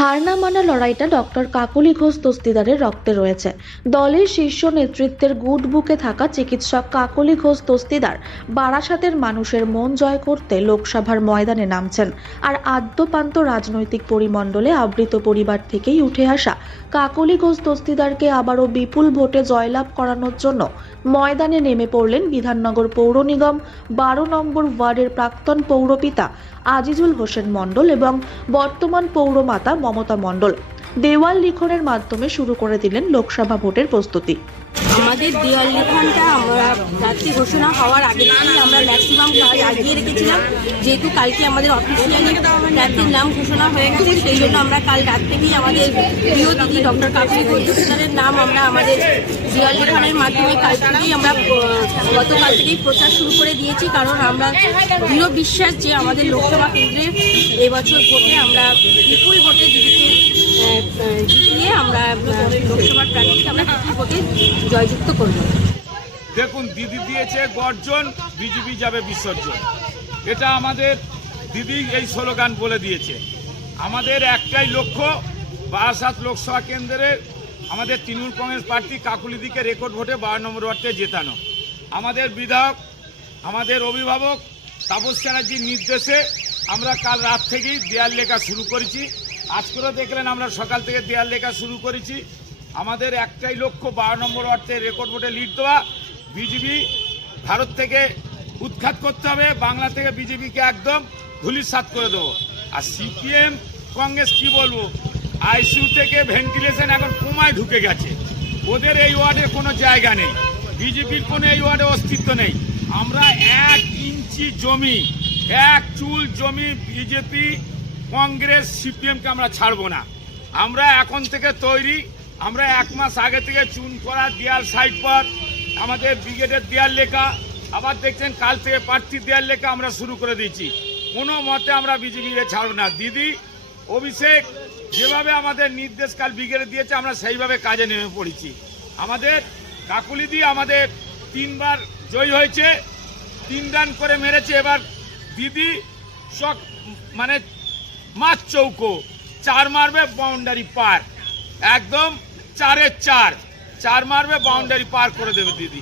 হার না মানা লড়াইটা ডক্টর কাকলি ঘোষ দস্তিদারের রক্তে রয়েছে। দলের শীর্ষ নেতৃত্বের গুড বুকে থাকা চিকিৎসক কাকলি ঘোষ দস্তিদার বারাসাতের মানুষের মন জয় করতে লোকসভার ময়দানে নামছেন। আর আদ্যপান্ত রাজনৈতিক পরিমণ্ডলে আবৃত পরিবার থেকেই উঠে আসা কাকলি ঘোষ দস্তিদারকে আবারও বিপুল ভোটে জয়লাভ করানোর জন্য ময়দানে নেমে পড়লেন বিধাননগর পৌর নিগম 12 নম্বর ওয়ার্ডের প্রাক্তন পৌরপিতা আজিজুল হোসেন মণ্ডল এবং বর্তমান পৌরমাতা মমতা মণ্ডল। দেওয়াল লিখনের মাধ্যমে শুরু করে দিলেন লোকসভা ভোটের প্রস্তুতি। আমাদের দেওয়াল লিখনটা আমরা প্রার্থী ঘোষণা হওয়ার আগে থেকেই আমরা ম্যাক্সিমাম কাজ আগিয়ে রেখেছিলাম। যেহেতু কালকে আমাদের অফিসিয়ালি প্রার্থীর নাম ঘোষণা হয়ে গেছে, সেই জন্য আমরা কাল রাত থেকেই আমাদের প্রিয় দিদি ডক্টর কাকলি ঘোষ দস্তিদারের নাম আমরা আমাদের দেওয়াল লিখনের মাধ্যমে কাল থেকেই আমরা গতকাল থেকেই প্রচার শুরু করে দিয়েছি। কারণ আমরা দৃঢ় বিশ্বাস যে আমাদের লোকসভা কেন্দ্রে এবছর ভোটে আমরা বিপুল ভোটে দিদিকে জিতিয়ে আমরা লোকসভার প্রার্থীকে আমরা বিপুল ভোটে জয়যুক্ত করব। দেখুন, দিদি দিয়েছে গর্জন, বিজেপি যাবে বিসর্জন। এটা আমাদের দিদি এই স্লোগান বলে দিয়েছে। আমাদের একটাই লক্ষ্য, বারাসাত লোকসভা কেন্দ্রের আমাদের তৃণমূল কংগ্রেস প্রার্থী কাকুলিদিকে রেকর্ড ভোটে 12 নম্বর ওয়ার্ডে জেতানো। আমাদের বিধায়ক, আমাদের অভিভাবক তাপস চ্যাটার্জির নির্দেশে আমরা কাল রাত থেকেই দেয়াল লেখা শুরু করেছি। আজকেও দেখলেন আমরা সকাল থেকে দেয়াল লেখা শুরু করেছি। আমাদের একটাই লক্ষ্য, 12 নম্বর ওয়ার্ডে রেকর্ড ভোটে লিড দেওয়া। বিজেপি ভারত থেকে উৎখাত করতে হবে, বাংলা থেকে বিজেপিকে একদম ধূলিসাৎ করে দেবো। আর সিপিএম কংগ্রেস কি বলবো, আইসিইউ থেকে ভেন্টিলেশন এখন কোমায় ঢুকে গেছে। ওদের এই ওয়ার্ডে কোনো জায়গা নেই, বিজেপির কোনো এই ওয়ার্ডে অস্তিত্ব নেই। আমরা 1 ইঞ্চি জমি, 1 চুল জমি বিজেপি কংগ্রেস সিপিএমকে আমরা ছাড়বো না। আমরা এখন থেকে তৈরি। আমরা 1 মাস আগে থেকে চুন করা দেয়াল সাইড পর আমাদের ব্রিগেডের দেয়াল লেখা, আবার দেখছেন কাল থেকে প্রার্থী দেয়াল লেখা আমরা শুরু করে দিয়েছি। কোনো মতে আমরা বিজেপিকে ছাড়ব না। দিদি অভিষেক যেভাবে আমাদের নির্দেশ কাল ব্রিগেডে দিয়েছে, আমরা সেইভাবে কাজে নেমে পড়েছি। আমাদের কাকুলিদি আমাদের 3 বার জয়ী হয়েছে, 3 রান করে মেরেছে। এবার দিদি সব মানে মাছ চৌকো 4 মারবে, বাউন্ডারি পার, একদম 4-এ 4 মারবে, বাউন্ডারি পার করে দেবে দিদি।